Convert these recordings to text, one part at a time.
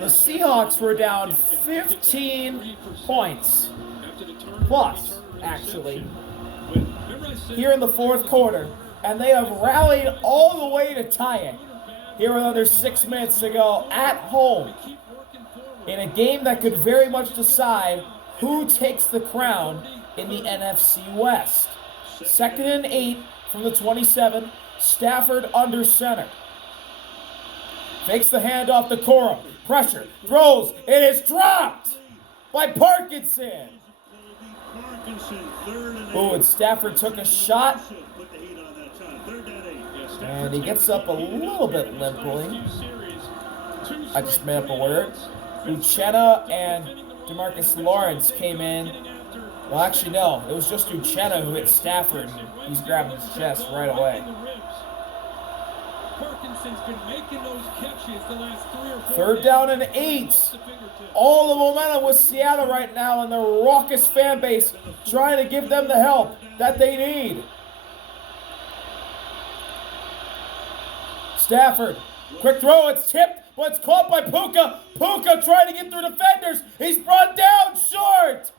The Seahawks were down 15 points, plus, actually, here in the fourth quarter, and they have rallied all the way to tie it. Here with under 6 minutes to go at home in a game that could very much decide who takes the crown in the NFC West. 2nd and 8 from the 27. Stafford under center. Fakes the handoff to Corum. Pressure. Throws. It is dropped by Parkinson. Oh, and Stafford took a shot. And he gets up a little bit limply. I just made up a word. Uchenna and DeMarcus Lawrence came in. Well, actually, no. It was just Uchenna who hit Stafford. He's grabbing his chest right away. Third down and 8. All the momentum with Seattle right now and the raucous fan base trying to give them the help that they need. Stafford, quick throw, it's tipped, but it's caught by Puka. Puka trying to get through defenders. He's brought down short.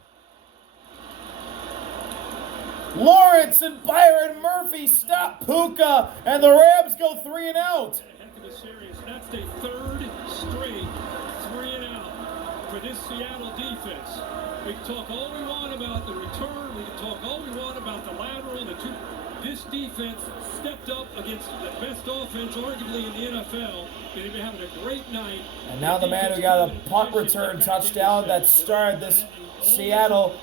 Lawrence and Byron Murphy stop Puka, and the Rams go 3 and out. That's the third straight 3 and out for this Seattle defense. We can talk all we want about the return. We can talk all we want about the lateral. This defense stepped up against the best offense, arguably, in the NFL. They've been having a great night. And now the man who got a punt return touchdown that started this Seattle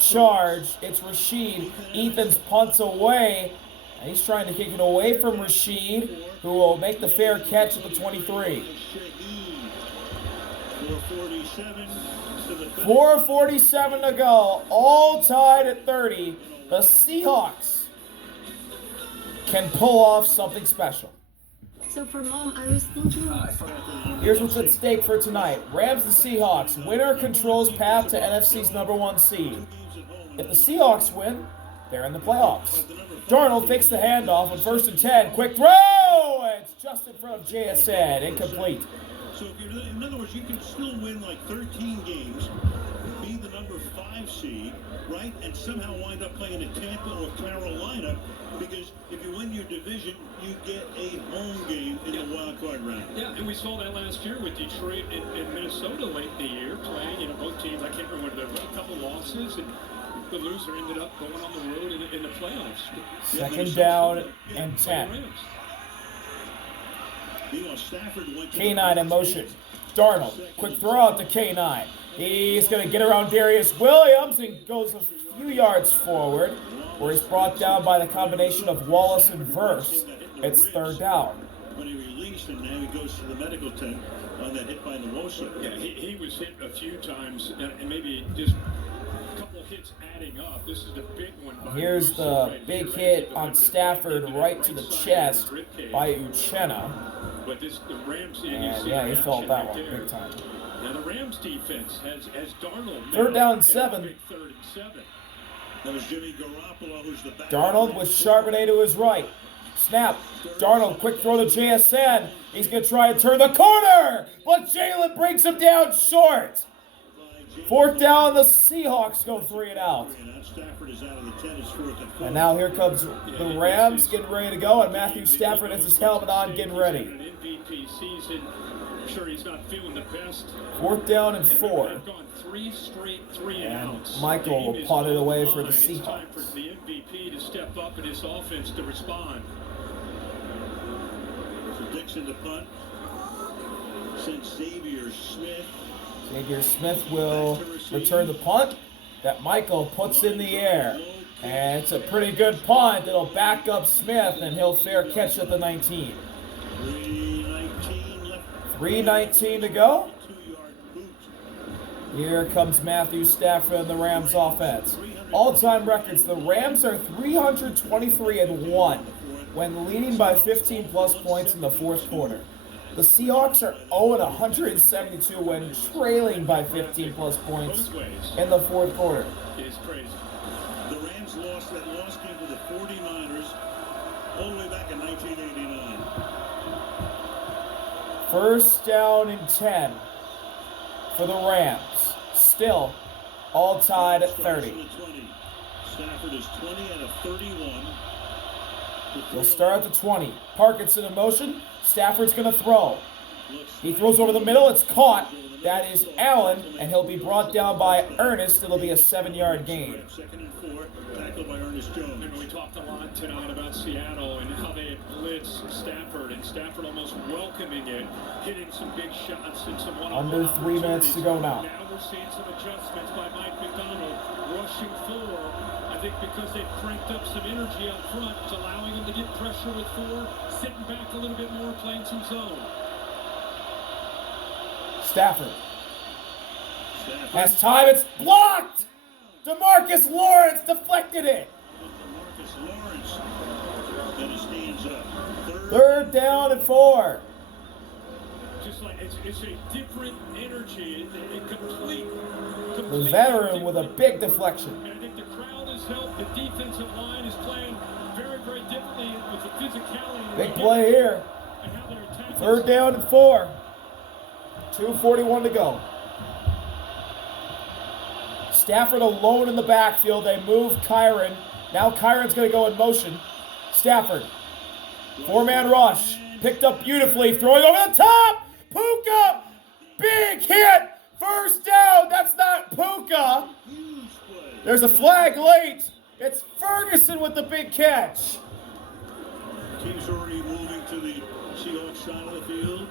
charge, it's Rashid. Ethan's punts away. And he's trying to kick it away from Rashid, who will make the fair catch at the 23. 4:47 to go. All tied at 30. The Seahawks can pull off something special. So for Mom, I was thinking... Here's what's at stake for tonight. Rams and Seahawks. Winner controls path to NFC's #1 seed. If the Seahawks win, they're in the playoffs. Darnold fakes the handoff on 1st and 10. Quick throw! It's just in front of JSN. Incomplete. So if you're, in other words, you can still win like 13 games, be the number 5 seed, right, and somehow wind up playing at Tampa or Carolina, because if you win your division, you get a home game in the wild card round. Yeah, and we saw that last year with Detroit and Minnesota late in the year playing. Both teams. I can't remember, there were a couple losses, and the loser ended up going on the road in the playoffs. Second down and 10. K9 in motion. Darnold, quick throw out to K9. He's going to get around Darius Williams and goes a few yards forward, where he's brought down by the combination of Wallace and Verse. It's 3rd down. When he released, and now he goes to the medical tent on that hit by Nwosu. Yeah, he was hit a few times, and maybe just a couple hits adding up. This is the big one. Here's the big hit on Stafford right to the chest by Uchenna. But the Rams, and yeah, he felt that one big time. Now the Rams defense has Darnold. 3rd down and 7. 3rd and 7. That was Jimmy Garoppolo, who's the back. Darnold with Charbonnet to his right. Snap. Darnold, quick throw to JSN. He's going to try and turn the corner, but Jalen brings him down short. 4th down, the Seahawks go 3 and out. And now here comes the Rams getting ready to go, and Matthew Stafford has his helmet on, getting ready. MVP season. I'm sure he's not feeling the best. 4th down and 4. They've gone 3 straight 3 and outs. Michael will punt it away for the It's time Seahawks. for the MVP to step up and his offense to respond. For Dixon to punt. Sent Xavier Smith. Xavier Smith will return the punt that Michael puts in the air. And it's a pretty good punt. It'll back up Smith, and he'll fair catch at the 19. 3:19 to go. Here comes Matthew Stafford and the Rams offense. All-time records, the Rams are 323-1 when leading by 15-plus points in the fourth quarter. The Seahawks are 0-172 when trailing by 15-plus points in the fourth quarter. It's crazy. The Rams lost that loss game to the 49ers all the way back in 1989. First down and 10 for the Rams. Still all tied at 30. Stafford is 20 out of 31. He'll start at the 20. Parkinson in motion. Stafford's going to throw. He throws over the middle. It's caught. That is Allen, and he'll be brought down by Ernest. It'll be a 7-yard gain. Second and 4, tackled by Ernest Jones. And we talked a lot tonight about Seattle and how they had blitzed Stafford, and Stafford almost welcoming it, hitting some big shots and some one-on-one Under 3 minutes to go now. Now we're seeing some adjustments by Mike McDonald, rushing 4. I think because they've cranked up some energy up front, it's allowing them to get pressure with 4, sitting back a little bit more, playing some zone. Stafford has time. It's blocked. DeMarcus Lawrence deflected it. DeMarcus Lawrence got his hands up. Third down and 4. Just like it's a different energy. It complete. The veteran with a big deflection. And I think the crowd has helped. The defensive line is playing very, very differently with the physicality. Big play here. And how they're attacking. Third down and 4. 2:41 to go. Stafford alone in the backfield. They move Kyron. Now Kyron's going to go in motion. Stafford. 4-man rush. Picked up beautifully. Throwing over the top. Puka. Big hit. First down. That's not Puka. There's a flag late. It's Ferguson with the big catch. Team's already moving to the Seahawks side of the field.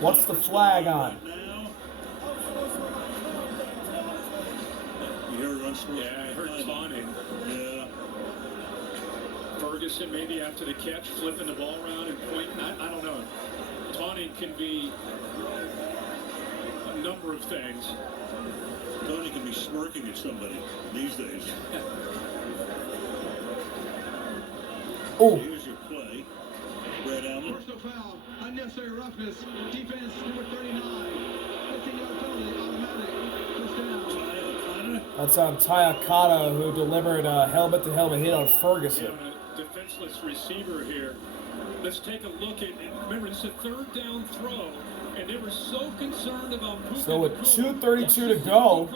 What's the flag on? Yeah, I heard taunting. Yeah. Ferguson maybe after the catch, flipping the ball around and pointing. I don't know. Taunting can be a number of things. Tony can be smirking at somebody these days. Oh. Here's your play. Brad Allen. Personal foul, unnecessary roughness, defense number 39. 15-yard penalty, automatic. First down. That's on Tayakata, who delivered a helmet-to-helmet hit on Ferguson. A defenseless receiver here. Let's take a look at, remember, this is a third down throw, and they were so concerned about Puka. So with 2:32 to go,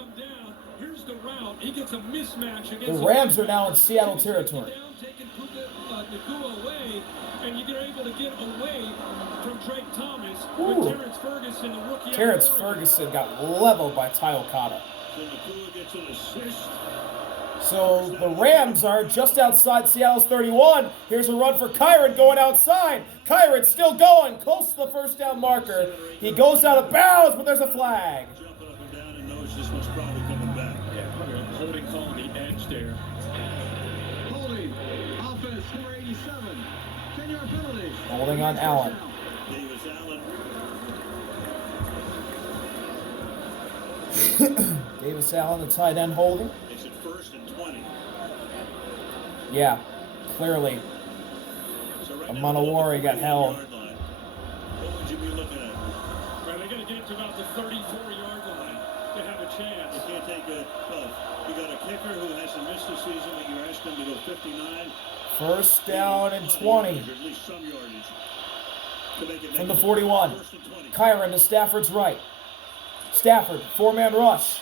here's the route. He gets a mismatch against the Rams are now in Seattle territory. Taking Puka away, and you're able to get away from Drake Thomas with Terrence Ferguson, the rookie. Terrence Ferguson got leveled by Tayakata. So the Rams are just outside Seattle's 31. Here's a run for Kyron going outside. Kyron still going, close to the first down marker. He goes out of bounds, but there's a flag. Jumping up and down and knows this one's probably coming back. Yeah, holding call on the edge there. Holding, offense, number 87. 10-yard penalty. Holding on Allen. Davis Allen. Davis Allen, the tight end, holding. It's at first and 20. Yeah, clearly. So right Amanawari got held. What would you be looking at? Well, they got to get to about the 34-yard line to have a chance. You can't take a. You got a kicker who hasn't missed the season, but you asked him to go 59. First down and 20 At least some yardage to make it from the 41. First and 20. Kyron to Stafford's right. Stafford, 4-man rush.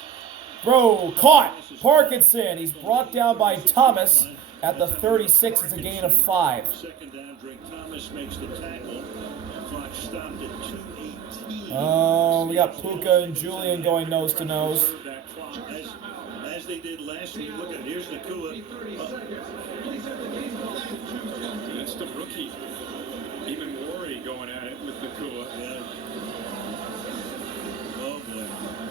Throw, caught. Parkinson. He's brought down by Thomas at the 36. It's a gain of 5. Second down, Drake Thomas makes the tackle. Clock stopped at 2:18. Oh, we got Puka and Julian going nose to nose. As they did last week. Look at it. Here's Nakua. It's the rookie. Even Worry going at it with Nakua. Yeah. Oh boy.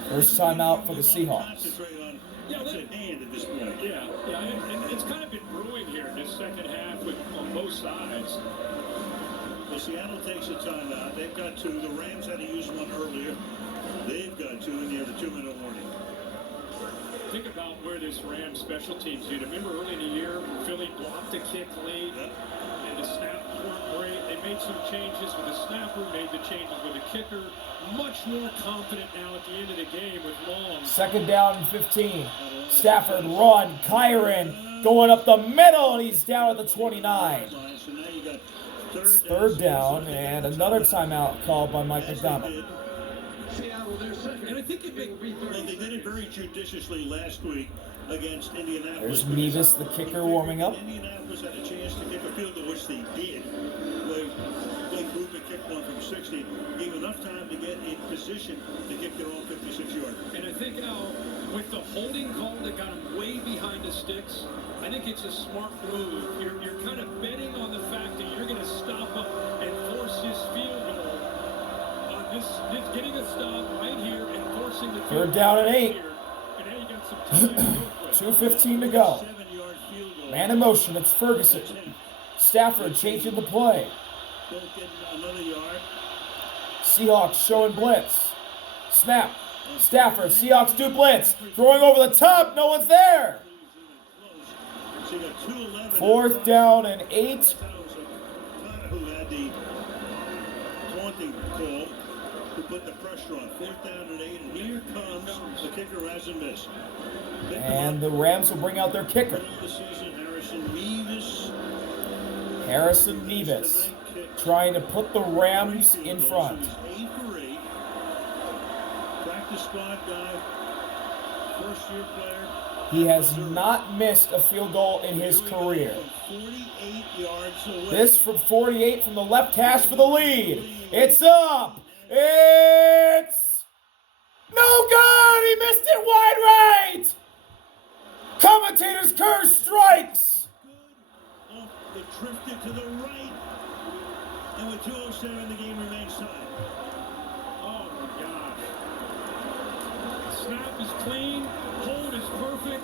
First time out for the Seahawks. Concentrate on what's at hand at this point. Yeah, and it's kind of been brewing here in this second half on both sides. Well, Seattle takes a timeout. They've got 2. The Rams had to use one earlier. They've got 2, and you have a 2-minute warning. Think about where this Rams special teams unit. Remember early in the year, Philly blocked a kick late, and the snap weren't great. They made some changes with the snapper, made the changes with the kicker. Much more confident now at the end of the game with Long. Second down and 15. Stafford run. Kyron going up the middle, and he's down at the 29. So now you got It's third down, and another timeout called by Mike McDonald. Seattle, their second. And I think it well, they did it very judiciously last week against Indianapolis. There's Nevis, the kicker, warming up. Indianapolis had a chance to kick a field goal, which they did. Blake Gruber kicked one from 60, gave enough time to get in position to kick their own 56-yard. And I think now, with the holding call that got him way behind the sticks, I think it's a smart move. You're kind of betting on the fact that you're going to stop up and force this field goal. This getting a stop right here and forcing the Third down and 8. Here. And now you got some time. 2:15 to go. 7-yard field goal. Man in motion. It's Ferguson. Stafford changing the play. Don't get another yard. Seahawks showing blitz. Snap. Stafford. Seahawks do blitz. Throwing over the top. No one's there. So you got 2:11. Fourth down and 8. Who had the taunting call to put the pressure on. Fourth down and 8, and here comes the kicker who hasn't missed. And the Rams will bring out their kicker. The season, Harrison Nevis trying to put the Rams in front. He's 8 for 8. Practice squad guy, first-year player. He has not missed a field goal in his career. 48 yards away. This from 48 from the left hash for the lead. It's up. It's no good. He missed it wide right. Commentator's curse strikes. Oh, it drifted to the right. And with 2:07, the game remains tied. Oh my gosh. Snap is clean. Hold is perfect.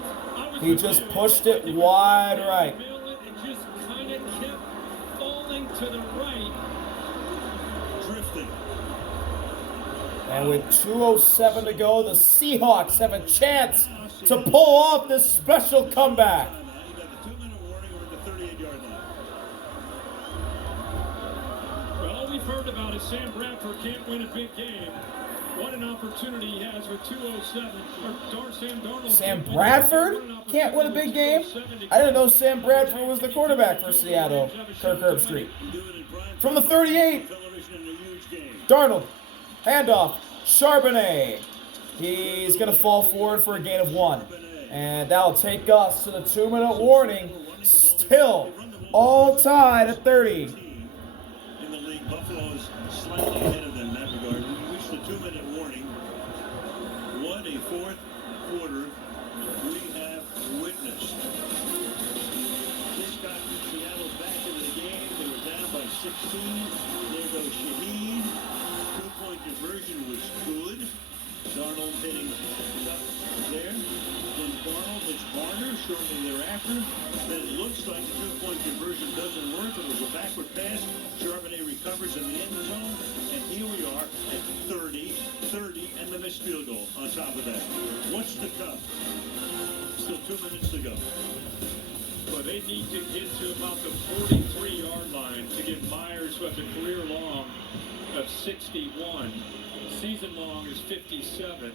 He just pushed it wide right. It just kind of kept falling to the right. Drifting. And with 2:07 to go, the Seahawks have a chance to pull off this special comeback. You got the 2-minute warning over the 38-yard line. Well, all we've heard about is Sam Bradford can't win a big game. What an opportunity he has with 2:07. Sam Darnold. Sam Bradford can't win a big game? I didn't know Sam Bradford was the quarterback for Seattle. Kirk Herbstreit. From the 38, Television in a huge game. Darnold. Handoff. Charbonnet. He's going to fall forward for a gain of 1. And that'll take us to the 2-minute warning. Still all tied at 30. In the league, Buffalo is slightly ahead of them in that regard. We reached the 2-minute warning. What a fourth quarter we have witnessed. This got Seattle back into the game. They were down by 16. There goes Shaheen. 2-point conversion was good. Darnold hitting up there. Then Darnold hits Barner shortly thereafter. Then it looks like the 2-point conversion doesn't work. It was a backward pass. Charbonnet recovers in the end zone. And here we are at 30, and the missed field goal on top of that. What's to come? Still 2 minutes to go. But they need to get to about the 43-yard line to get Myers, who has a career long of 61. Season long is 57.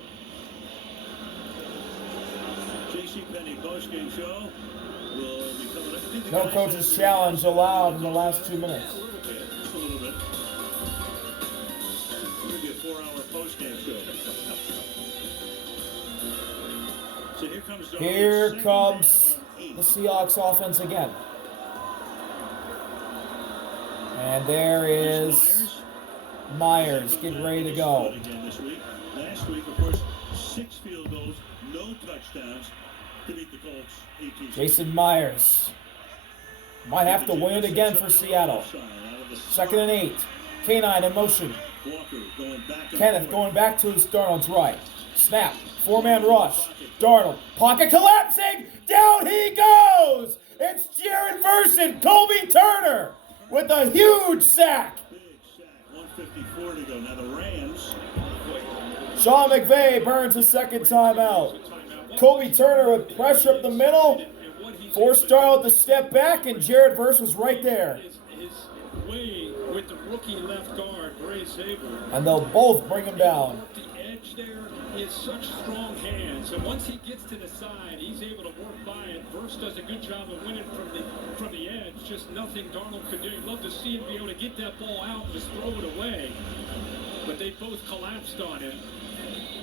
J.C. Penney postgame show will be coming up. No coach's challenge allowed in the last 2 minutes. A little bit. Just a little bit. Maybe a 4-hour postgame show. So here comes Darnold. Here comes the Seahawks offense again. And there is Myers getting ready to go. Again this week. Last week, of course, 6 field goals, no touchdowns to beat the Colts 18. Jason Myers might have to win it again for Seattle. 2nd and 8. K9 in motion. Kenneth going back to his Darnold's right. Snap. 4-man rush. Darnold. Pocket collapsing. Down he goes. It's Jared Verson. Colby Turner with a huge sack. Big sack. 1:54 to go. Now the Rams. Sean McVay burns a second timeout. Colby Turner with pressure up the middle. Forced Darnold to step back, and Jared Verse was right there. His way with the rookie left guard, Bray Saubert. And they'll both bring him down. The edge pitch there. He has such strong hands, and once he gets to the side, he's able to work by it. Verse does a good job of winning from the edge. Just nothing Darnold could do. You'd love to see him be able to get that ball out and just throw it away. But they both collapsed on him.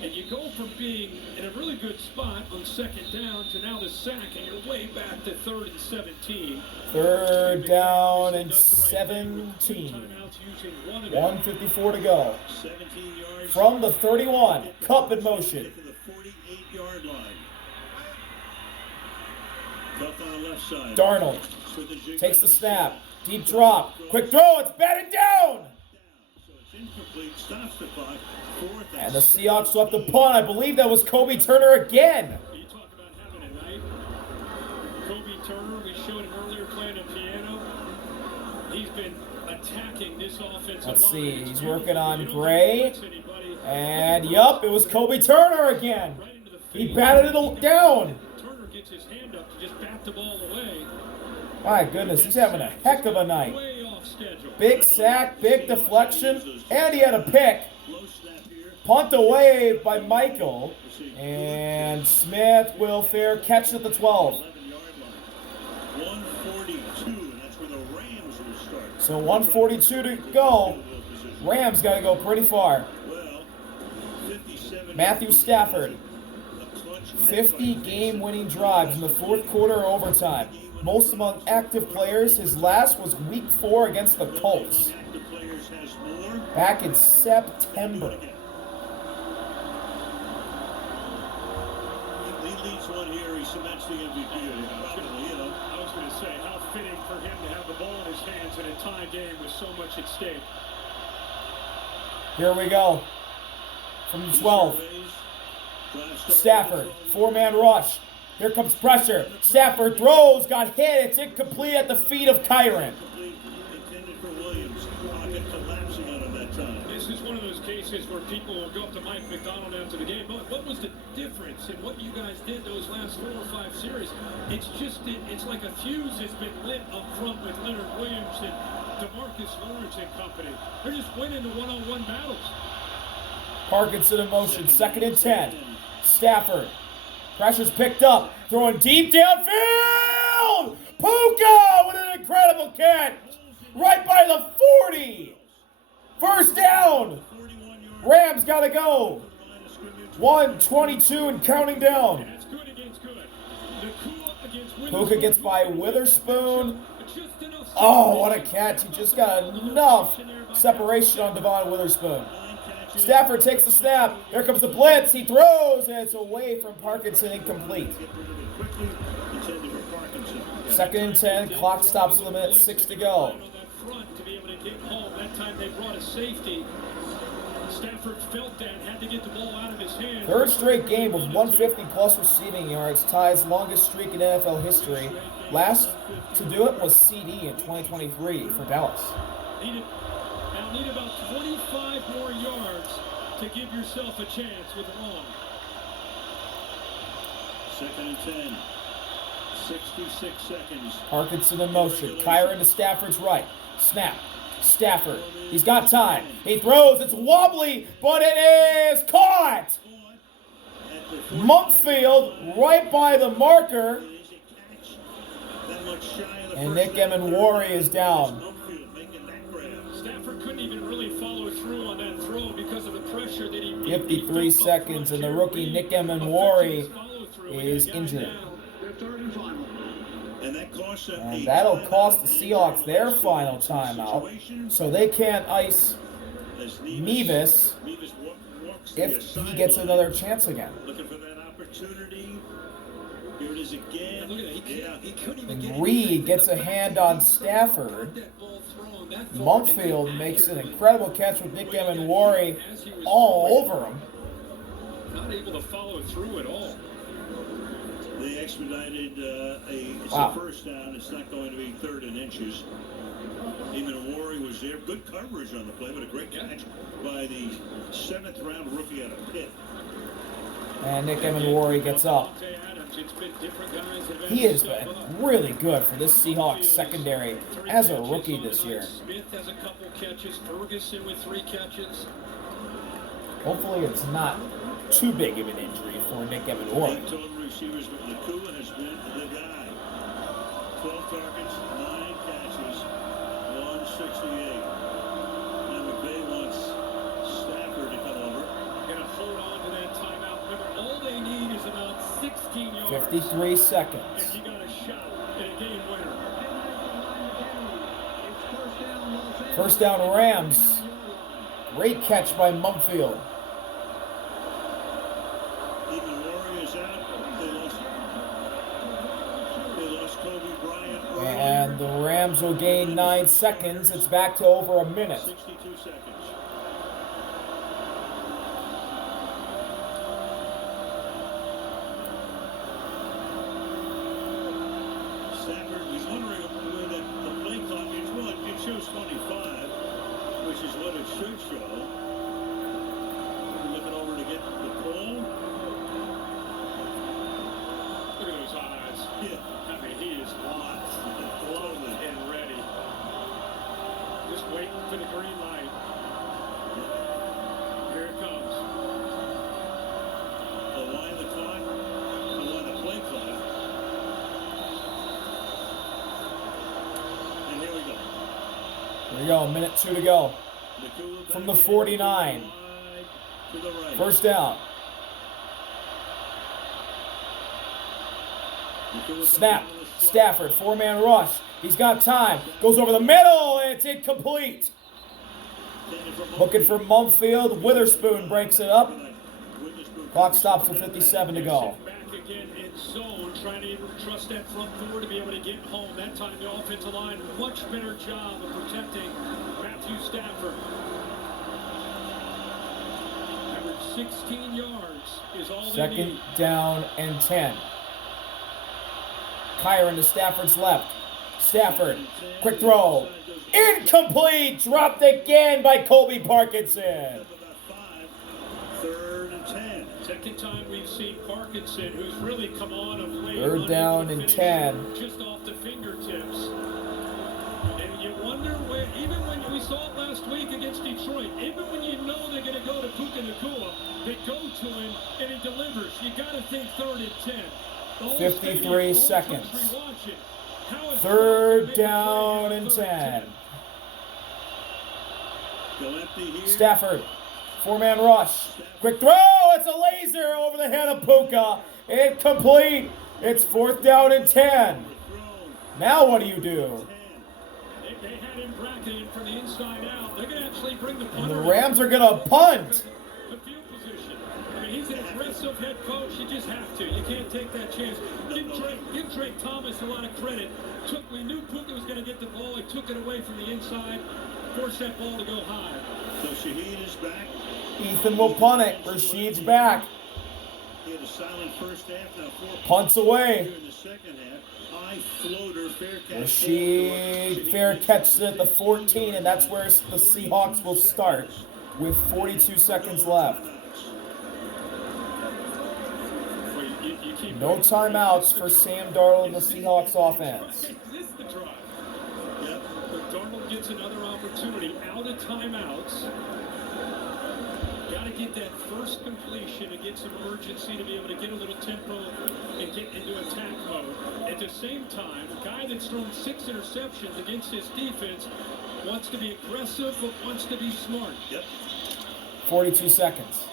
And you go from being in a really good spot on second down to now the sack, and you're way back to 3rd and 17. 3rd down and 17. 1:54 to go. 17 yards From the 31, Cup in motion. to the 48-yard line. Cup on the left side. Darnold So the jig takes on the the snap. side. Deep drop. Quick throw. It's batted down. So it's incomplete. Stops the clock. 4th And the Seahawks swept the punt. I believe that was Kobe Turner again. You talk about having a night. Kobe Turner, we showed him earlier playing the piano. He's been attacking this offensive Let's line. see. It's He's beautiful. working on You don't Gray. think it hurts anybody. And yup, it was Kobe Turner again. Right into the He face. batted it down. Turner gets his hand up to just bat the ball away. My goodness, he's having a heck of a night. Way off schedule. Big sack, big deflection, and he had a pick. Low snap here. Punt away by Michael. And Smith will fair catch at the 12. 11-yard line. 142, and that's where the Rams will start. So 1:42 to go. Rams got to go pretty far. Well, 57 Matthew Stafford, a clutch 50 game-winning drives in the fourth quarter or overtime. Most among active players. His last was Week 4 against the Colts active players has more. back in September. He leads one here. He cements the MVP. Probably, you know. I was going to say, how fitting for him to have the ball in his hands in a tie game with so much at stake. Here we go. From the 12. Stafford, 4-man rush. Here comes pressure. Stafford throws, got hit. It's incomplete at the feet of Kyron. Intended for Williams. Pocket collapsing on him that time. This is one of those cases where people will go up to Mike McDonald after the game. What was the difference in what you guys did those last 4 or 5 series? It's just, it's like a fuse has been lit up front with Leonard Williams and DeMarcus Lawrence and company. They're just winning the one-on-one battles. Parkinson in motion, 2nd and 10. Stafford. Pressure's picked up. Throwing deep downfield. Puka with an incredible catch. Right by the 40. First down. Rams got to go. 1:22 and counting down. That's good against good. Nakua against Puka gets by Witherspoon. Just enough. Oh, what a catch. He just got enough separation on Devon Witherspoon. Stafford takes the snap. Here comes the blitz. He throws, and it's away from Parkinson, incomplete. Quickly intended for Parkinson. 2nd and 10. Clock stops at the minute. 6 to go. On that front to be able to get home. That time they brought a safety. Stafford felt that, had to get the ball out of his hand. Third straight game with 150-plus receiving yards, ties longest streak in NFL history. Last to do it was CD in 2023 for Dallas. Need about 25 more yards to give yourself a chance with Long. 2nd and 10. 66 seconds. Parkinson in motion. Kyron to Stafford's right. Snap. Stafford. He's got time. He throws. It's wobbly, but it is caught. Mumpfield right by the marker. And Nick Emenwari is down. Stafford couldn't even really follow through on that throw because of the pressure that he 53 seconds, and the rookie Nick Emenwari is injured. Their 3rd and final. And that costs them And that'll cost the Seahawks their final timeout, so they can't ice Nevis if he gets another chance again. Looking for that opportunity. Here it is again. Look at that. He couldn't even get And Reed gets a hand on Stafford. that ball thrown that far. Mumpfield makes an incredible catch with Nick Emenwari all over him. Not able to follow through at all. They expedited it's Wow. a first down. It's not going to be 3rd and inches. Even Wari was there. Good coverage on the play, but a great catch by the 7th round rookie out of Pitt. And Nick Emenwari gets up. He has been really good for this Seahawks secondary as a rookie this year. Smith has a couple catches. Ferguson with 3 catches. Hopefully it's not too big of an injury for Nick Evan-Warren. 8 total receivers, but Nakua has been the guy. 12 targets, 9 catches, 168. Now McVay wants Stafford to come over. Gonna hold on to that timeout. Remember, all they need is about 16 yards. 53 seconds. And you got a shot at a game winner. First down Rams. Great catch by Mumfield. Even Warriors out. They lost Kobe Bryant earlier. And the Rams will gain 9 seconds. It's back to over a minute. 62 seconds. Stafford was wondering where the play clock is. Well, it shows 25, which is what it should show. We're looking over to get the call. Look at those eyes. Yeah. I mean, he is locked and ready. Just waiting for the green light. Here it comes. Align the clock. Align the play clock. And here we go. There we go, minute 2 to go. From the 49. To the right. First down. Snap. Stafford, 4-man rush. He's got time. Goes over the middle, and it's incomplete. Looking for Mumfield. Witherspoon breaks it up. Clock stops with 57 to go. Back again in zone, trying to trust that front four to be able to get home. That time the offensive line, much better job of protecting Matthew Stafford. Remember, 16 yards is all they Second need. down and 10. Kyron to Stafford's left. Stafford, quick throw. Incomplete! Dropped again by Colby Parkinson. Third and 10. Second time we've seen Parkinson, who's really come on of late. Third down and 10. Just off the fingertips. And you wonder where, even when we saw it last week against Detroit, even when you know they're going to go to Puka Nacua, they go to him and he delivers. You got to think third and 10. 53 seconds. Third down and 10. Go empty here. Stafford, 4-man rush. Quick throw. It's a laser over the head of Puka. Incomplete. It's 4th down and 10. Now what do you do? They had him bracketed from the inside out. They're going to actually bring the And the punter. Rams are going to punt. The field position. I mean, he's an aggressive head coach. You just have to. You can't take that chance. Give Drake Thomas a lot of credit. We knew Puka was going to get the ball. He took it away from the inside. Forced that ball to go high. So Shaheed is back. Ethan will punt it. Rashid's back. He had a silent first half. Now 4 Punts away. here in the second half. High floater, fair catch. Rashid fair catches it at the 14, and that's where the Seahawks will start with 42 seconds left. No timeouts for Sam Darnold and the Seahawks offense. This is the drive. Yep. But Darnold gets another opportunity out of timeouts. Got to get that first completion and get some urgency to be able to get a little tempo and get into attack mode. At the same time, a guy that's thrown 6 interceptions against his defense wants to be aggressive but wants to be smart. Yep. 42 seconds.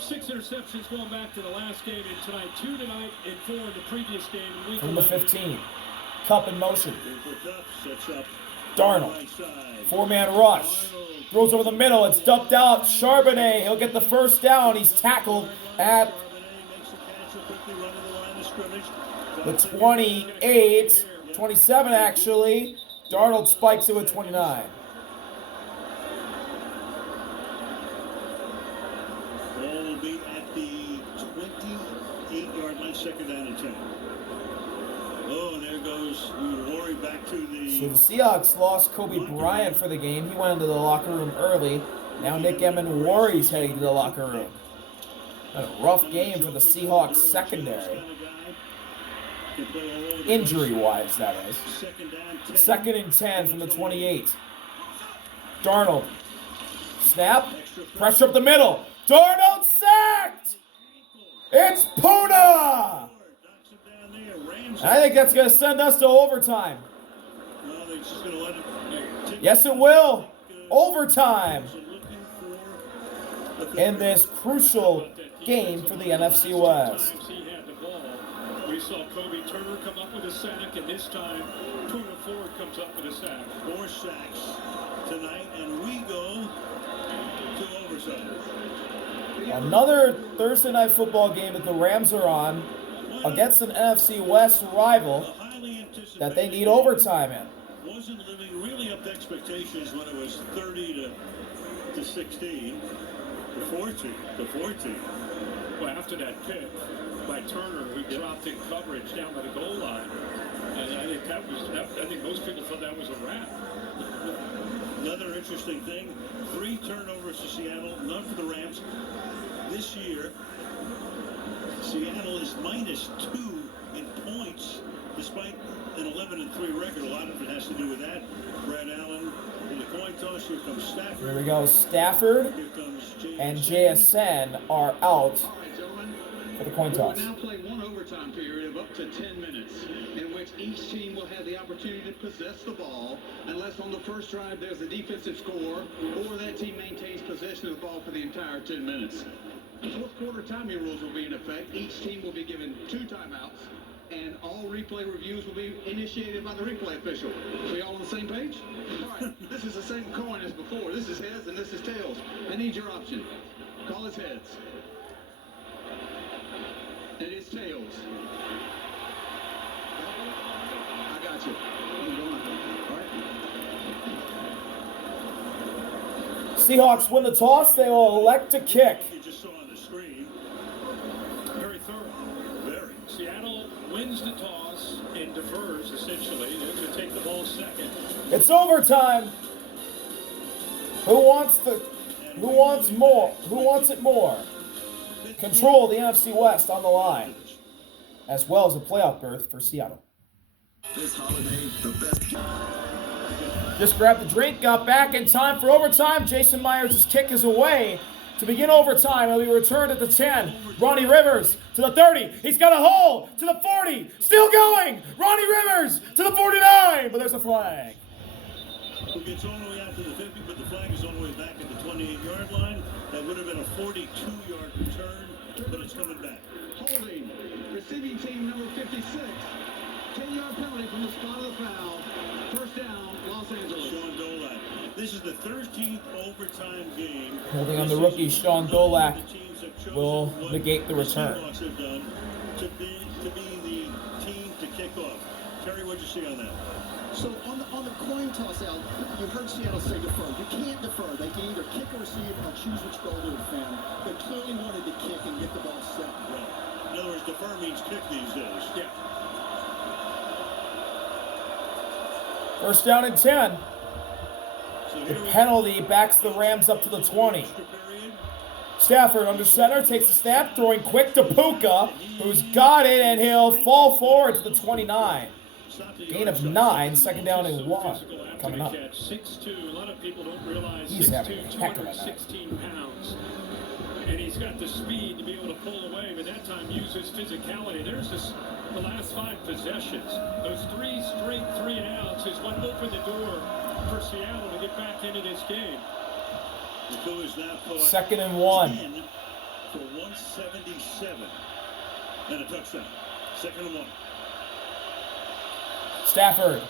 6 interceptions going back to the last game and tonight. 2 tonight and 4 in the previous game. In week From the 11. 15. Cup in motion. Cooper Kupp sets up Darnold. right side. 4-man rush. Throws over the middle. It's dumped out. Charbonnet. He'll get the first down. He's tackled at the 28. 27 actually. Darnold spikes it with 29. Ball will be at the 28-yard line, second down and 10. Oh, and there goes Rory back to the... So the Seahawks lost Kobe Bryant for the game. He went into the locker room early. Now Nick Evan-Warren's heading to the locker room. Had a rough game for the Seahawks secondary. Injury-wise, that is. Second and 10 from the 28. Darnold snap. Pressure up the middle. Darnold sacked! It's Puna! I think that's going to send us to overtime. Yes, it will. Overtime. In this crucial game for the NFC West. We saw Kobe Turner come up with a sack, and this time Puna Ford comes up with a sack. 4 sacks tonight, and we go to overtime. Another Thursday night football game that the Rams are on against an NFC West rival that they need overtime in. Wasn't living really up to expectations when it was 30 to 16 to 14. Well, after that pick by Turner, who dropped in coverage down by the goal line, and I think most people thought that was a wrap. Another interesting thing: 3 turnovers to Seattle, none for the Rams. This year, Seattle is -2 in points, despite an 11-3 record. A lot of it has to do with that. Brad Allen in the coin toss. Here comes Stafford. Here we go. Stafford and JSN are out for the coin We toss. will now play one overtime period of up to 10 minutes, in which each team will have the opportunity to possess the ball, unless on the first drive there's a defensive score, or that team maintains possession of the ball for the entire 10 minutes. Fourth quarter timing rules will be in effect. Each team will be given 2 timeouts, and all replay reviews will be initiated by the replay official. Are we all on the same page? All right, this is the same coin as before. This is heads and this is tails. I need your option. Call it heads. It is tails. I got you. I'm going. All right. Seahawks win the toss. They will elect to kick. You just saw on the screen. Very thorough. Very. Seattle wins the toss and defers, essentially, to take the ball second. It's overtime. Who wants more? Who wants it more? Control of the NFC West on the line, as well as a playoff berth for Seattle. This holiday, the best. Just grabbed the drink, got back in time for overtime. Jason Myers' kick is away to begin overtime. It'll be returned at the 10. Ronnie Rivers to the 30. He's got a hole to the 40. Still going. Ronnie Rivers to the 49. But there's a flag. Who gets all the way out to the 50, but the flag is all the way back at the 28-yard line. That would have been a 42-yard return, but it's coming back. Holding. Receiving team number 56. 10-yard penalty from the spot of the foul. First down, Los Angeles. Sean Dolak. This is the 13th overtime game. Holding on the rookie, Sean Dolak will negate the return. The Seahawks have done to be the team to kick off. Terry, what'd you see on that? So on the coin toss, Al, you heard Seattle say defer. You can't defer. They can either kick or receive or choose which goal to defend. They clearly wanted to kick and get the ball set. Right. In other words, defer means kick these days. Yeah. First down and 10. So The here we penalty backs the Rams up to the 20. extra period. Stafford under center, takes the snap, throwing quick to Puka, who's got it, and he'll fall forward to the 29. Gain of 9, second down and 1 coming up. 6'2". A lot of people don't realize He's having a 6'2", heck of a night. 216 pounds. And he's got the speed to be able to pull away, but that time uses physicality. There's the last 5 possessions. Those 3 straight 3-and-outs is what opened the door for Seattle to get back into this game. Nico is now caught Second and 1. 10 for 177 and a touchdown. Second and 1. Stafford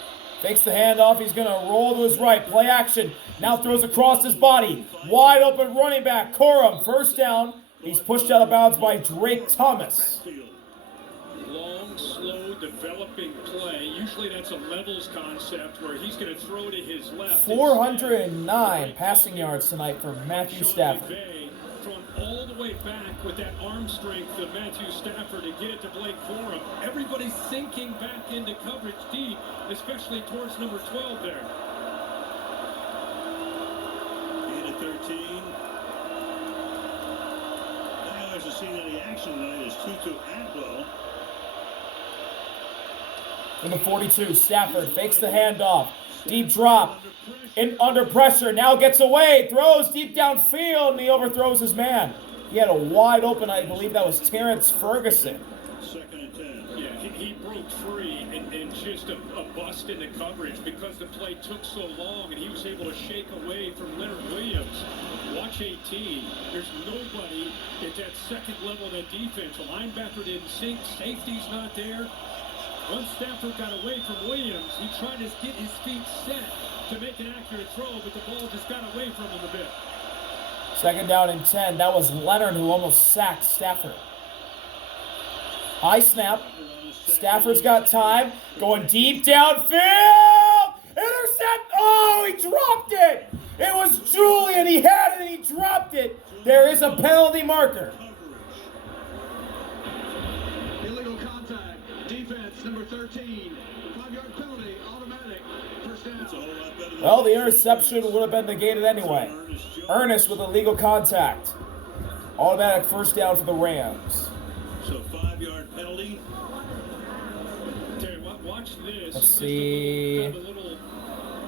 fakes the handoff. He's going to roll to his right. Play action. Now throws across his body. Wide open running back. Corum. First down. He's pushed out of bounds by Drake Thomas. Long, slow, developing play. Usually that's a levels concept where he's going to throw to his left. 409 passing yards tonight for Matthew Stafford. Thrown all the way back with that arm strength of Matthew Stafford to get it to Blake Corum. Everybody's sinking back into coverage deep, especially towards number 12 there. Gain of 13. Now hasn't seen any action tonight is Tutu Atwell. In the 42, Stafford fakes the handoff. Deep drop. Under pressure. Now gets away. Throws deep downfield, and he overthrows his man. He had a wide open, I believe that was Terrence Ferguson. Second and 10. Yeah, he broke free and just a bust in the coverage because the play took so long and he was able to shake away from Leonard Williams. Watch 18. There's nobody at that second level of that defense. The linebacker didn't sink. Safety's not there. Once Stafford got away from Williams, he tried to get his feet set to make an accurate throw, but the ball just got away from him a bit. Second down and 10. That was Leonard who almost sacked Stafford. High snap. Stafford's got time. Going deep downfield. Intercept. Oh, he dropped it. It was Julian. He had it and he dropped it. There is a penalty marker. Illegal contact. Defense number 13. 5-yard penalty. Automatic. First down. Well, the interception would have been negated anyway. Ernest with illegal contact. Automatic first down for the Rams. So 5-yard penalty. Terry, watch this. Let's see. A little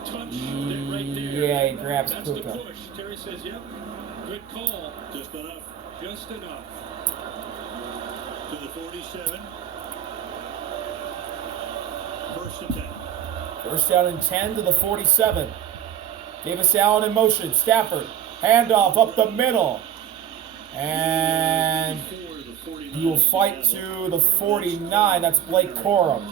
touch right there. Yeah, he grabs That's the Puka. push. Terry says, yep, good call. Just enough. Just enough. To the 47. First and 10. First down and 10 to the 47. Davis Allen in motion. Stafford. Handoff up the middle. And he will fight to the 49. That's Blake Corum.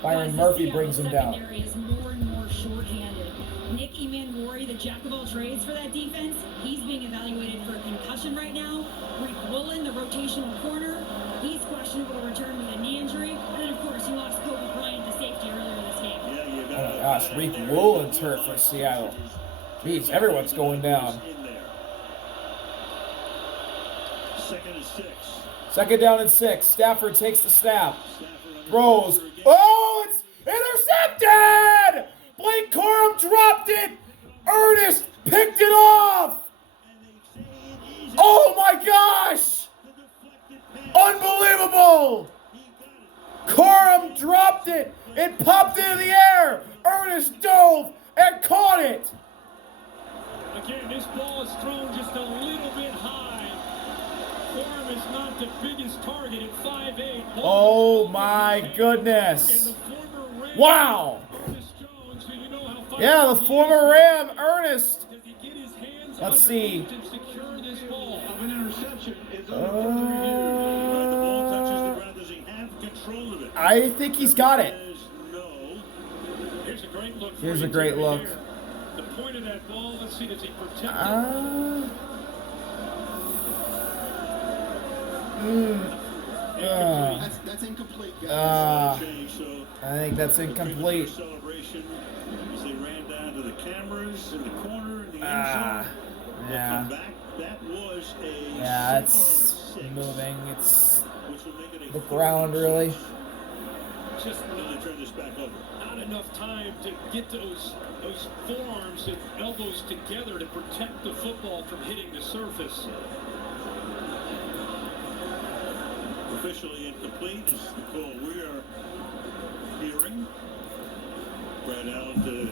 Byron Murphy brings him down. Secondary is more and more short-handed. Nick Emanwari, the jack of all trades for that defense, he's being evaluated for a concussion right now. Rick Woolen, the rotational corner, he's questionable to return with a knee injury. And then, of course, you lost Kobe Bryant, the safety, earlier this game. Oh my gosh, Rick Woolen's hurt for Seattle. Jeez, everyone's going down. Second and 6. Second down and 6. Stafford takes the snap. Throws. Oh, it's intercepted! Blake Corum dropped it. Ernest picked it off. Oh my gosh! Unbelievable! Corum dropped it. It popped into the air. Ernest dove and caught it. Again, this ball is thrown just a little bit high. Corum is not the biggest target at 5'8". Oh my goodness. Wow. Yeah, the former Ram, Ernest. Let's see. I think he's got it. Here's a great look. The point of that ball, let's see, does he protect it? That's incomplete, guys. I think that's incomplete. Celebration as they ran down to the cameras in the corner in the end zone. Yeah. Come back. That was a Yeah, it's second and 6, moving. It's which will make it a the ground, really. Just Then they turn this back over. not enough time to get those forearms and elbows together to protect the football from hitting the surface. Officially incomplete is the call we are hearing. Brad Allen to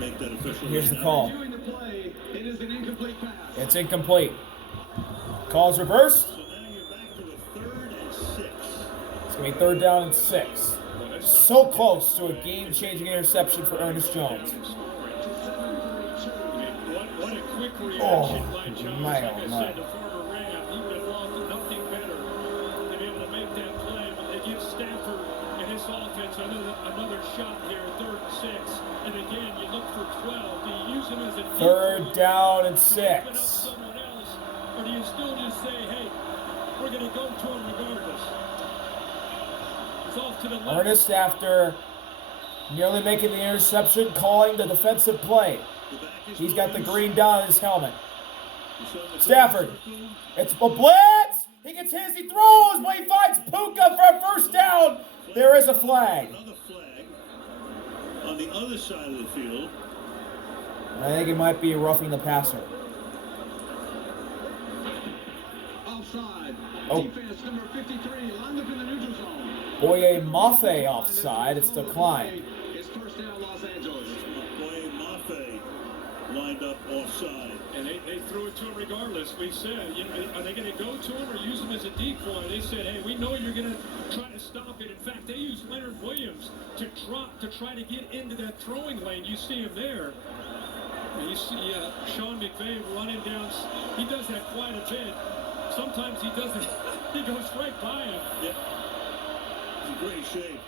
make that official. Here's the call. Reviewing the play, it is an incomplete pass. It's incomplete. Call's reversed. So now you're back to a 3rd and 6. It's going to be third down and 6. So close to a game-changing interception for Ernest Jones. What a quick reaction Oh, by Jones. my, Like oh, I my. said, the former Ram, he would have loved nothing better to be able to make that play. But they give Stafford and his offense another shot here, 3rd and 6. And again, you look for 12. Do you use him as a Third down and open up 6. someone else, or do you still just say, hey, we're going to go to him regardless? It's off to the left. Ernest, after nearly making the interception, calling the defensive play. He's got the green dot on his helmet. Stafford. It's a blitz. He gets his. He throws, but he finds Puka for a first down. There is a flag. Another flag on the other side of the field. I think it might be roughing the passer. Offside. Oh. Defense number 53 lined up in the neutral zone. Boye Mafe offside. It's declined. It's first down, Los Angeles. Boye Mafe lined up offside. And they threw it to him regardless. We said, you know, are they going to go to him or use him as a decoy? They said, hey, we know you're going to try to stop it. In fact, they used Leonard Williams to drop to try to get into that throwing lane. You see him there. And you see Sean McVay running down. He does that quite a bit. Sometimes he doesn't. He goes right by him. Yeah. He's in great shape.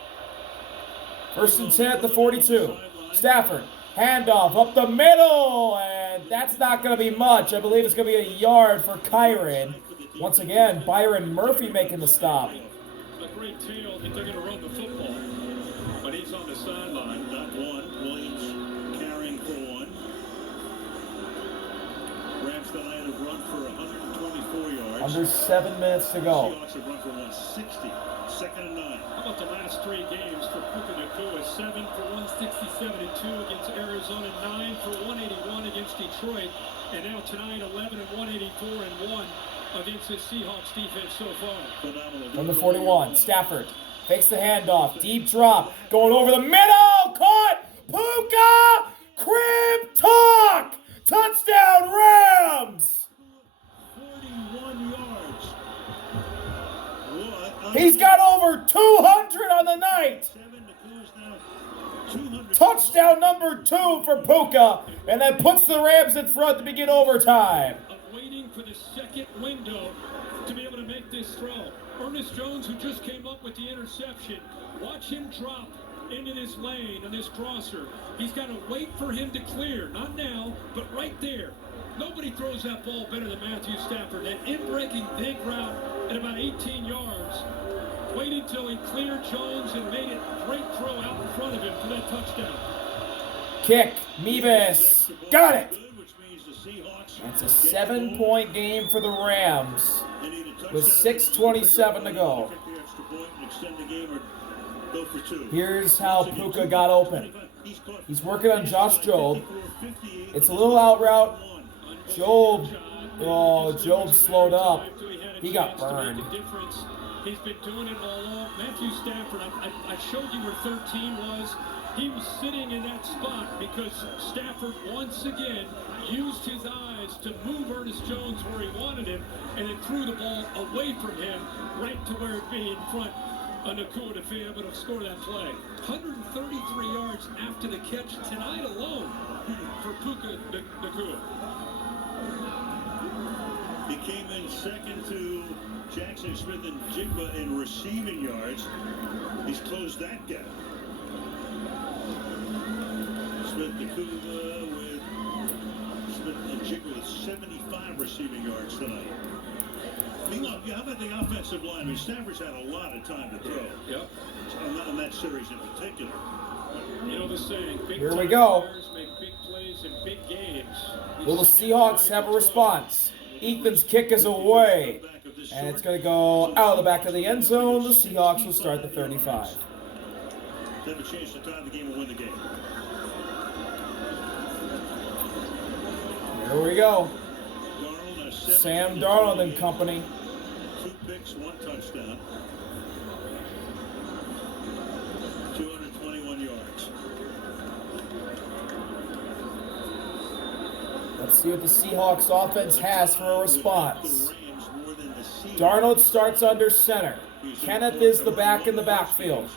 First and 10 at the 42. Stafford, handoff up the middle, and that's not going to be much. I believe it's going to be a yard for Kyron. Once again, Byron Murphy making the stop. A great tail that they're going to run the football. But he's on the sideline. Not one. Williams carrying for one. Rams tonight have run for 124 yards. Under 7 minutes to go. Seahawks have run for 160. Second and 9. How about the last 3 games for Puka Nacua? 7 for 167 and 2 against Arizona, 9 for 181 against Detroit, and now tonight 11 and 184 and 1 against the Seahawks defense so far. Phenomenal. From the 41, Stafford fakes the handoff, deep drop, going over the middle, caught, Puka, crib talk, touchdown Rams! 41 yards. What? He's got over 200 on the night. 7 to close now. 200. Touchdown number 2 for Puka, and that puts the Rams in front to begin overtime. Of waiting for the second window to be able to make this throw. Ernest Jones, who just came up with the interception, watch him drop into this lane on this crosser. He's got to wait for him to clear. Not now, but right there. Nobody throws that ball better than Matthew Stafford. That in-breaking big route at about 18 yards. Waited till he cleared Jones and made it great throw out in front of him for that touchdown. Kick, Mevis, got it. Which means the Seahawks It's a 7-point game for the Rams with 6:27 to go. Here's how Puka got open. He's working on Josh Jobe. It's a little out route. Jobe slowed up. He got burned. He's been doing it all along. Matthew Stafford, I showed you where 13 was. He was sitting in that spot because Stafford once again used his eyes to move Ernest Jones where he wanted him and then threw the ball away from him right to where it'd be in front of Nacua to be able to score that play. 133 yards after the catch tonight alone for Puka Nacua. He came in second to Jackson Smith and Jigba in receiving yards. He's closed that gap. Smith and Jigba with 75 receiving yards tonight. Meanwhile, how about the offensive line? I mean, Stafford's had a lot of time to throw. Yep. On that series in particular. You know the saying, big Here we go. players make big plays in big games. Will the Seahawks have a response? Ethan's kick is away, and it's going to go out of the back of the end zone. The Seahawks will start the 35. They have a chance to tie the game and win the game. Here we go. Darnold, Sam Darnold and company. 2 picks, 1 touchdown. 221 yards. Let's see what the Seahawks offense has for a response. Darnold starts under center. Kenneth is the back in the backfield.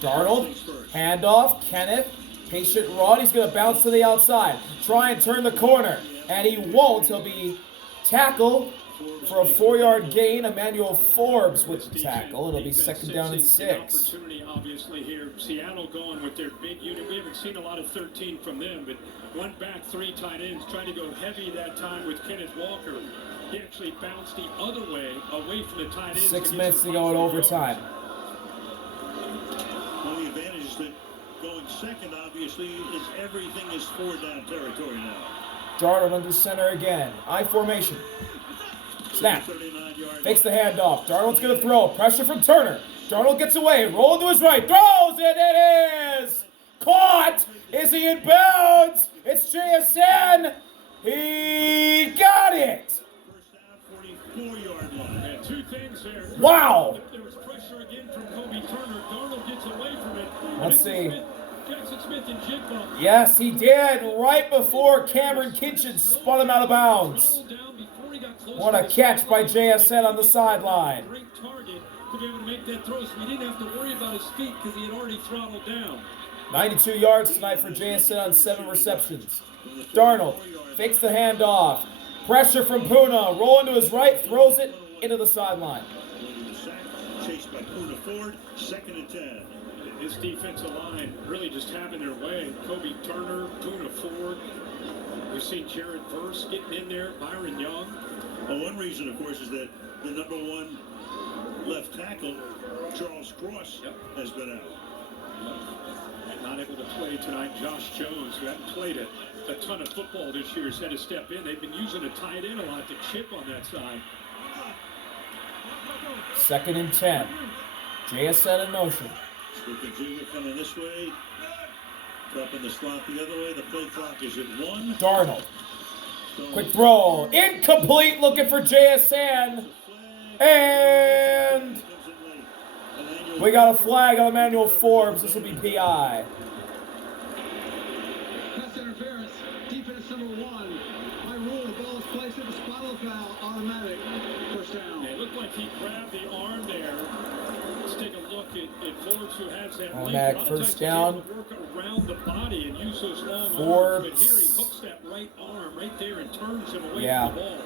Darnold, handoff, Kenneth, patient run. He's going to bounce to the outside. Try and turn the corner. And he won't. He'll be tackled for a 4-yard gain. Emmanuel Forbes with the tackle. It'll be second down and 6. Opportunity, obviously, here. Seattle going with their big unit. We haven't seen a lot of 13 from them, but 1 back, 3 tight ends. Trying to go heavy that time with Kenneth Walker. He actually bounced the other way, away from the tight ends. 6 minutes to go in overtime. One of the advantages that going second, obviously, is everything is 4-down territory now. Darnold under center again. I formation. Snap. 39 yards. Fakes the handoff. Darnold's going to throw. Pressure from Turner. Darnold gets away. Rolling to his right. Throws it. It is caught. Is he in bounds? It's JSN. He got it. First down, 44-yard line. And 2 things defends there. Wow. There was pressure again from Kobe Turner. Darnold gets away from it. Let's see. Jackson Smith and jig bump. Yes, he did. Right before Cameron Kitchen spun him out of bounds. What a catch by JSN on the sideline. Great target to be able to make that throw, so he didn't have to worry about his feet because he had already throttled down. 92 yards tonight for JSN on 7 receptions. Darnold fakes the handoff. Pressure from Puna. Rolling to his right, throws it into the sideline. Chased by Puna Ford, 2nd and 10. This defensive line really just having their way. Kobe Turner, Puna Ford. We've seen Jared Verse getting in there, Byron Young. Well, one reason, of course, is that the number 1 left tackle, Charles Cross, has been out. And not able to play tonight, Josh Jones, who hadn't played a ton of football this year, has had to step in. They've been using a tight end a lot to chip on that side. 2nd and 10. JSN in motion. Junior coming this way. Up in the slot the other way. The play clock is at 1. Darnold. Quick throw. Incomplete. Looking for JSN. And we got a flag on Emmanuel Forbes. This will be PI. Pass interference. Defense number 1. By rule, the ball is placed at the spot of the foul. Automatic. First down. It looked like he grabbed the arm there. Let's take a look at Forbes, who has that Automatic length. first down. Work around the body and use those long Forbes. arms. But here he hooks that right arm right there and turns him away Yeah. from the ball.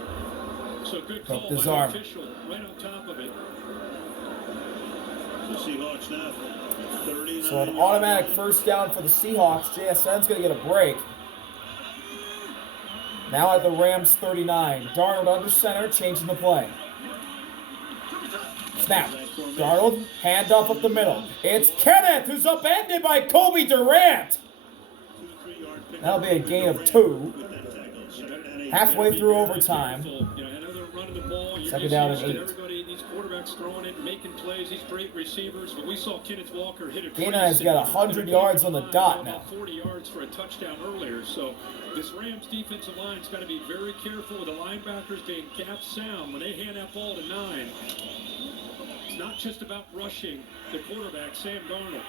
So good call Hooked his by arm. the official right on top of it. The Seahawks now 39. So an automatic first down for the Seahawks. JSN's going to get a break. Now at the Rams 39. Darnold under center, changing the play. Snap. Darnold, hand up the middle. It's Kenneth, who's upended by Kobe Durant. That'll be a gain of 2. Halfway through overtime. Second down and 8. Everybody, these quarterbacks throwing it, making plays. These great receivers. But we saw Kenneth Walker hit a Gaina has got 100 yards on the dot now. 40 yards for a touchdown earlier. So this Rams defensive line's got to be very careful with the linebackers being gap sound when they hand that ball to 9. It's not just about rushing the quarterback, Sam Darnold.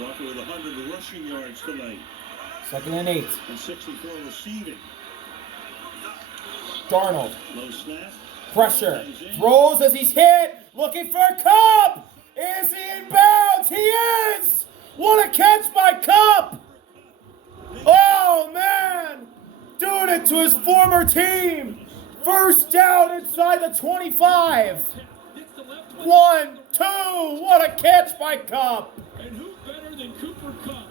Walker with 100 rushing yards tonight. 2nd and 8. And 64 receiving. Darnold. Low snap. Pressure. Throws as he's hit. Looking for Cup. Is he in bounds? He is. What a catch by Cup. Oh, man. Doing it to his former team. First down inside the 25. 1, 2. What a catch by Cup. And who better than Cooper Kupp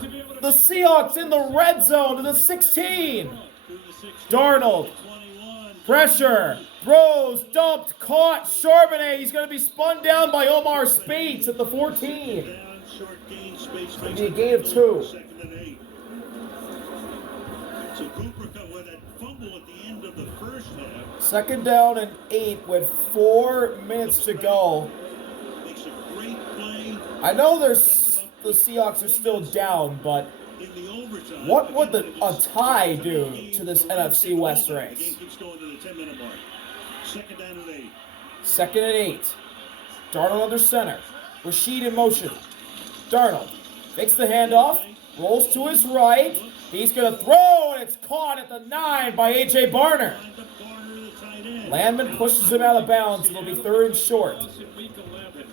to be able to... The Seahawks in the red zone to the 16. Darnold. Pressure. Throws. Dumped. Caught. Charbonnet. He's going to be spun down by Omar Spates at the 14. It's going to be a gain of 2. So Cooper Kupp with that fumble at the end of the first half. 2nd down and 8 with 4 minutes to go. Makes a great play. I know the Seahawks are still down, but In the overtime, what would a tie do to this NFC West The race? game keeps going to the 10-minute mark. 2nd down and 8. 2nd and 8. Darnold under center. Rashid in motion. Darnold fakes the handoff. Rolls to his right. He's going to throw, and it's caught at the 9 by A.J. Barner. Landman pushes him out of bounds. It'll be 3rd and short. Week 11,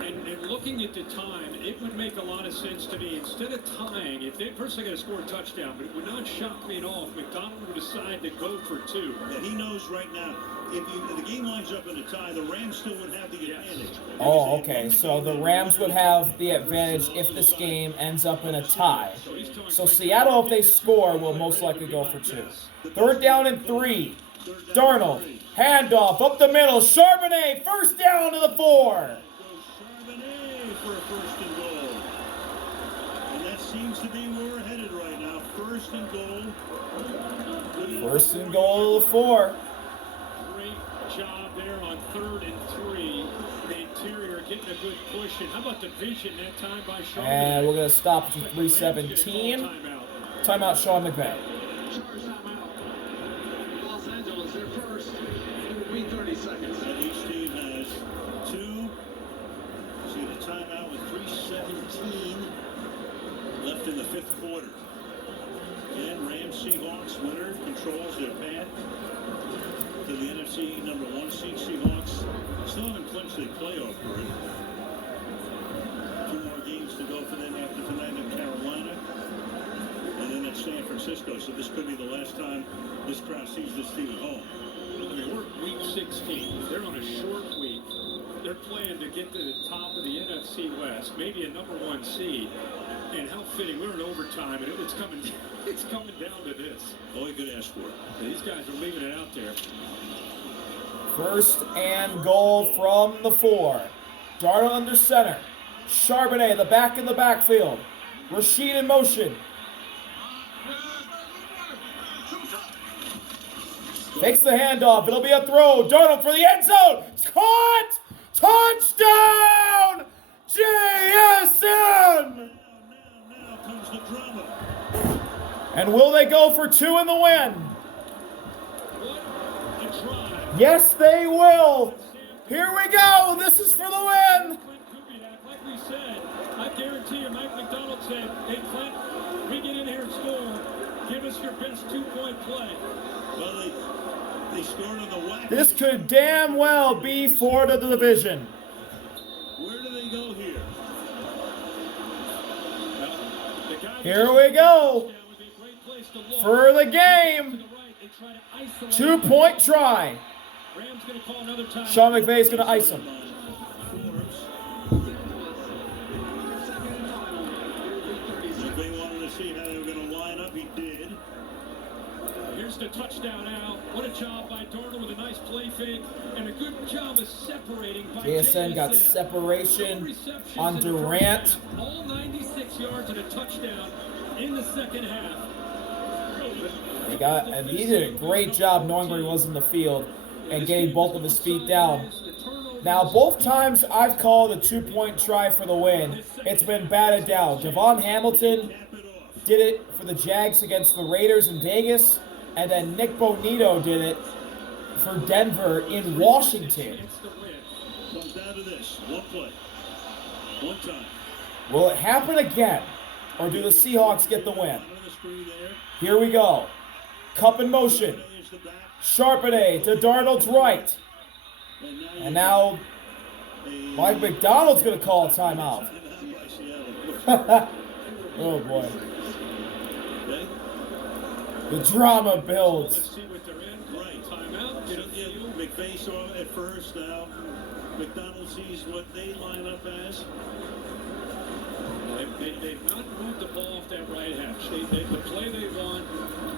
and looking at the time, it would make a lot of sense to me. Instead of tying, if they first they got to score a touchdown, but it would not shock me at all if McDonald would decide to go for 2. Yeah, he knows right now, if the game lines up in a tie, the Rams still would have the advantage. Oh, okay. So the Rams would have the advantage if this game ends up in a tie. So Seattle, if they score, will most likely go for 2. 3rd down and 3. Darnold, handoff up the middle. Charbonnet, first down to the 4. Charbonnet for a 1st and goal. And that seems to be where we're headed right now. 1st and goal. 1st and goal to the 4. Great job there on 3rd and 3. The interior getting a good push. And how about the vision that time by Sean? And we're going to stop at 3:17. Timeout, Sean McVay. Charge timeout. Los Angeles, their first. It will be 30 seconds. And each team 2:17 left in the fifth quarter. And Rams Seahawks winner controls their path to the NFC number 1 seed. Seahawks still haven't clinched their playoff berth. 2 more games to go for them after tonight in Carolina. And then at San Francisco. So this could be the last time this crowd sees this team at home. I mean, we're week 16. They're on a short week. They're playing to get to the top of the NFC West, maybe a number 1 seed. And how fitting, we're in overtime, and it's coming down to this. All you could ask for. These guys are leaving it out there. First and goal from the 4. Darnold under center. Charbonnet, the back in the backfield. Rashid in motion. Takes the handoff. It'll be a throw. Darnold for the end zone. Caught! Touchdown! JSN! Now comes the drama. And will they go for 2 in the win? What a try. Yes, they will. Here we go. This is for the win. Like we said, I guarantee you, Mike McDonald said, hey, Clint, we get in here and score. Give us your best 2-point play. Well, they scored on the whack. This could damn well be for the division. Where do they go here? Here we go. For the game. 2-point try. Sean McVay's going to ice him. They wanted to see how they were going to line up. He did. Here's the touchdown now. What a job by Darnold with a nice play fake and a good job of separating. JSN got separation on Durant. All 96 yards and a touchdown in the second half. And he did a great job knowing where he was in the field and getting both of his feet down. Now, both times I've called a 2-point try for the win, it's been batted down. Devon Hamilton did it for the Jags against the Raiders in Vegas, and then Nick Bonito did it for Denver in Washington. Comes down to this. One play. One time. Will it happen again, or do the Seahawks get the win? Here we go. Cup in motion. Charbonnet to Darnold's right. And now Mike McDonald's going to call a timeout. Oh, boy. The drama builds. Let's see what they're in. Right. Timeout. McVay saw at first. Now McDonald sees what they line up as. They've not moved the ball off that right hash. The play they want,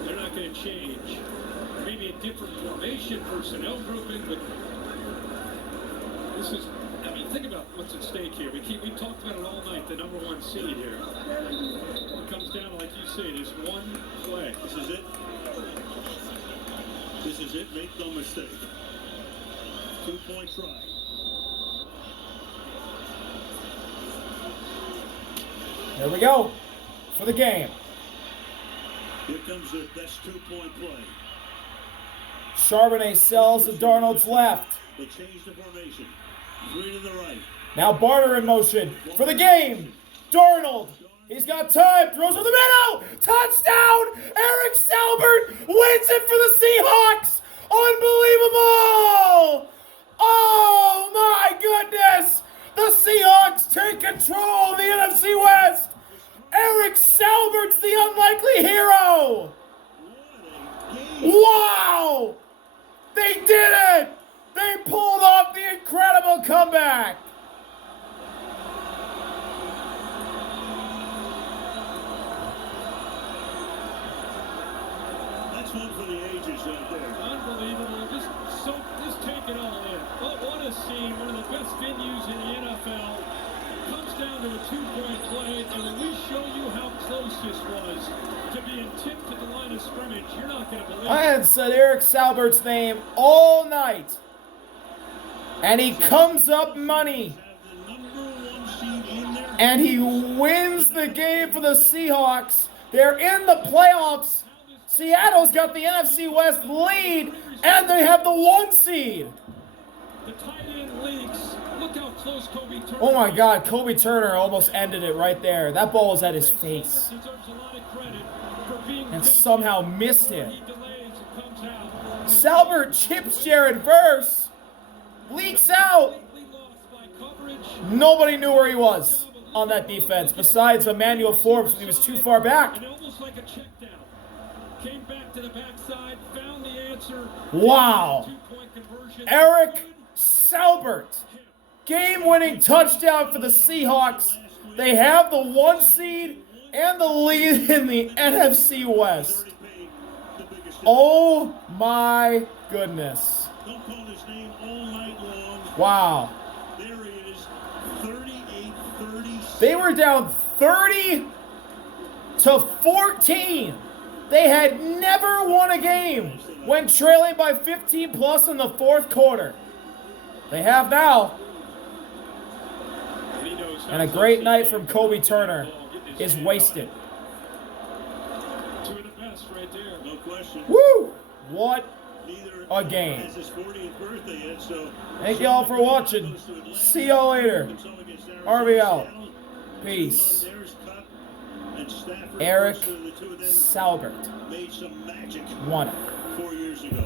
they're not going to change. Maybe a different formation, personnel grouping, but this is, I mean, think about what's at stake here. We talked about it all night, the number 1 seed here. It comes down to, like you say, this one play. This is it. This is it. Make no mistake. 2-point try. Here we go for the game. Here comes the best 2-point play. Charbonnet sells to Darnold's left. They change the formation. 3 to the right. Now Barter in motion for the game. Darnold. He's got time. Throws to the middle. Touchdown. Eric Saubert wins it for the Seahawks. Unbelievable. Oh, my goodness. The Seahawks take control of the NFC West. Eric Saubert's the unlikely hero. Wow. They did it. They pulled off the incredible comeback. That's one for the ages out there. Unbelievable. Just take it all in. What a scene. One of the best venues in the NFL. Comes down to a 2-point play, and when we show you how close this was to being tipped at the line of scrimmage, you're not going to believe it. I had said Eric Saubert's name all night. And he comes up money. And he wins the game for the Seahawks. They're in the playoffs. Seattle's got the NFC West lead, and they have the 1 seed. The tight end leaks. Look how close Kobe Turner. Oh my God, Kobe Turner almost ended it right there. That ball was at his face. Deserves a lot of credit for being And patient. somehow missed it. He delays and comes out. Saubert chips Jared Verse. Leaks out. Completely lost by coverage. Nobody knew where he was on that defense besides Emmanuel Forbes when he was too far back. And almost like a check down. Came back to the backside, found the answer. Wow. Two-point conversion. Eric Saubert. Game-winning touchdown for the Seahawks. They have the 1 seed and the lead in the NFC West. Oh my goodness. Don't call his name all night long. Wow. There he is, 38-36. They were down 30 to 14. They had never won a game when trailing by 15 plus in the fourth quarter. They have now. And a great night from Kobe Turner is wasted. Two of the best right there. No question. Woo! What Neither a game. has his 40th birthday yet, so Thank y'all for watching. See y'all later. RV out. Peace. Eric Saubert made some magic won it. 4 years ago.